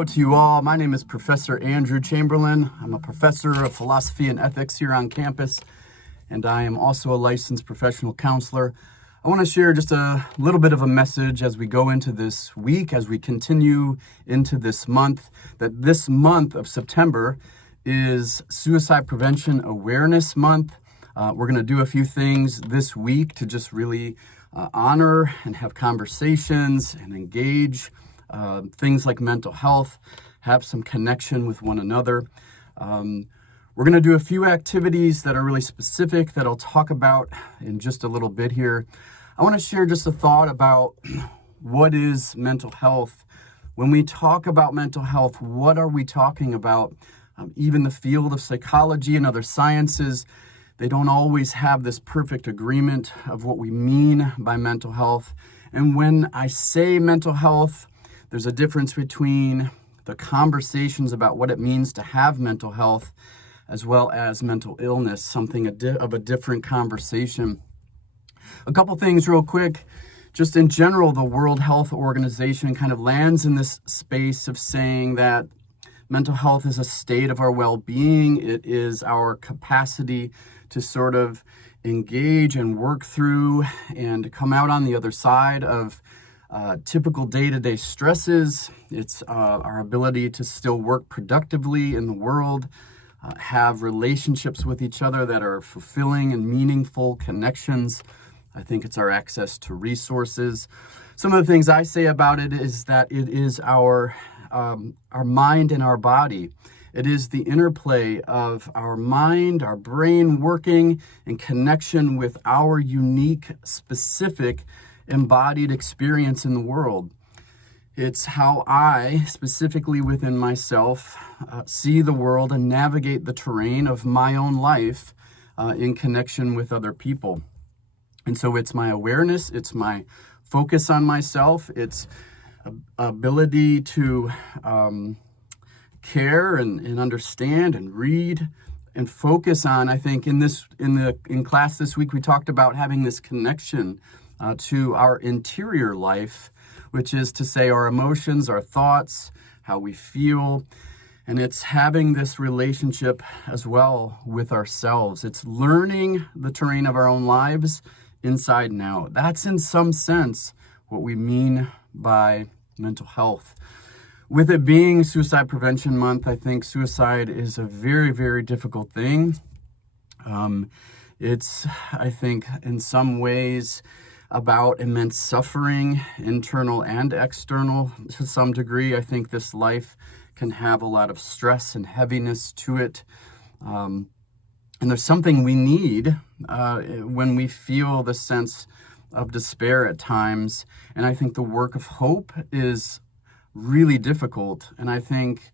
Hello to you all. My name is Professor Andrew Chamberlain. I'm a professor of philosophy and ethics here on campus, and I am also a licensed professional counselor. I want to share just a little bit of a message as we go into this week, as we continue into this month, that this month of September is Suicide Prevention Awareness Month. We're going to do a few things this week to just really honor and have conversations and engage things like mental health, have some connection with one another. We're going to do a few activities that are really specific that I'll talk about in just a little bit here. I want to share just a thought about what is mental health. When we talk about mental health, what are we talking about? Even the field of psychology and other sciences, they don't always have this perfect agreement of what we mean by mental health. And when I say mental health, there's a difference between the conversations about what it means to have mental health as well as mental illness, something of a different conversation. A couple things real quick. Just in general, the World Health Organization kind of lands in this space of saying that mental health is a state of our well-being. It is our capacity to sort of engage and work through and come out on the other side of typical day-to-day stresses. It's our ability to still work productively in the world, have relationships with each other that are fulfilling and meaningful connections. I think it's our access to resources. Some of the things I say about it is that it is our mind and our body. It is the interplay of our mind, our brain working in connection with our unique, specific, embodied experience in the world. It's how I, specifically within myself, see the world and navigate the terrain of my own life in connection with other people. And so it's my awareness, it's my focus on myself, it's ability to care and understand and read and focus on. I think in class this week we talked about having this connection to our interior life, which is to say our emotions, our thoughts, how we feel, and it's having this relationship as well with ourselves. It's learning the terrain of our own lives inside and out. That's in some sense what we mean by mental health. With it being Suicide Prevention Month, I think suicide is a very, very difficult thing. It's, I think, in some ways about immense suffering, internal and external to some degree. I think this life can have a lot of stress and heaviness to it. And there's something we need when we feel the sense of despair at times. And I think the work of hope is really difficult. And I think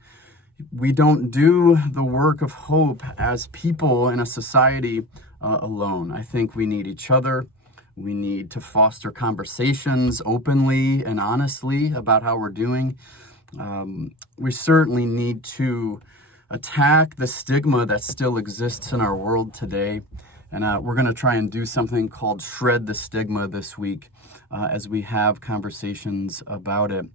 we don't do the work of hope as people in a society alone. I think we need each other. We need to foster conversations openly and honestly about how we're doing. We certainly need to attack the stigma that still exists in our world today. And we're going to try and do something called Shred the Stigma this week as we have conversations about it.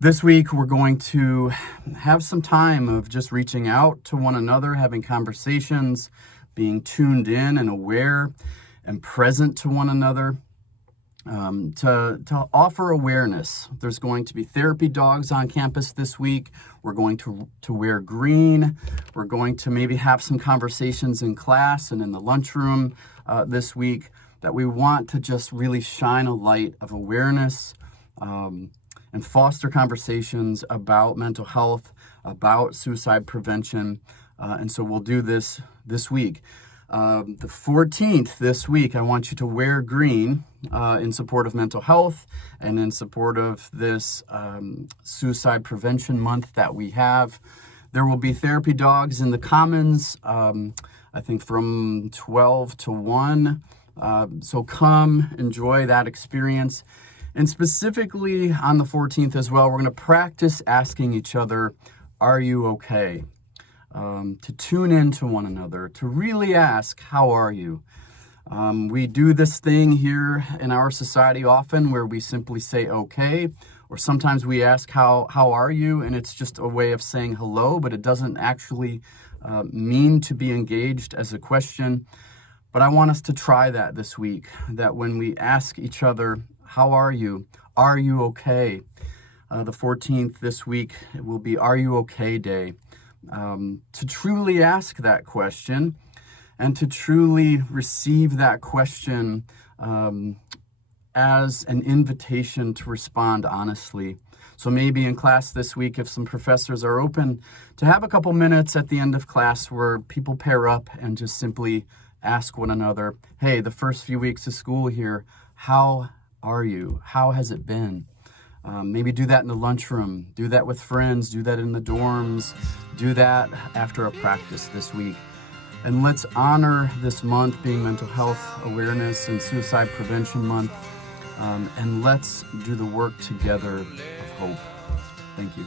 This week, we're going to have some time of just reaching out to one another, having conversations, being tuned in and aware and present to one another, to offer awareness. There's going to be therapy dogs on campus this week. We're going to wear green. We're going to maybe have some conversations in class and in the lunchroom this week that we want to just really shine a light of awareness and foster conversations about mental health, about suicide prevention. And so we'll do this week. The 14th this week, I want you to wear green in support of mental health and in support of this Suicide Prevention Month that we have. There will be therapy dogs in the Commons, I think from 12 to 1. So come enjoy that experience. And specifically on the 14th as well, we're going to practice asking each other, are you okay? To tune into one another, to really ask, how are you? We do this thing here in our society often where we simply say okay, Or sometimes we ask, how are you? And it's just a way of saying hello, but it doesn't actually mean to be engaged as a question. But I want us to try that this week, that when we ask each other, how are you? Are you okay? The 14th this week, it will be Are You Okay Day. To truly ask that question and to truly receive that question as an invitation to respond honestly. So maybe in class this week, if some professors are open, to have a couple minutes at the end of class where people pair up and just simply ask one another, hey, the first few weeks of school here, how are you? How has it been? Maybe do that in the lunchroom, do that with friends, do that in the dorms, do that after a practice this week. And let's honor this month being Mental Health Awareness and Suicide Prevention Month, and let's do the work together of hope. Thank you.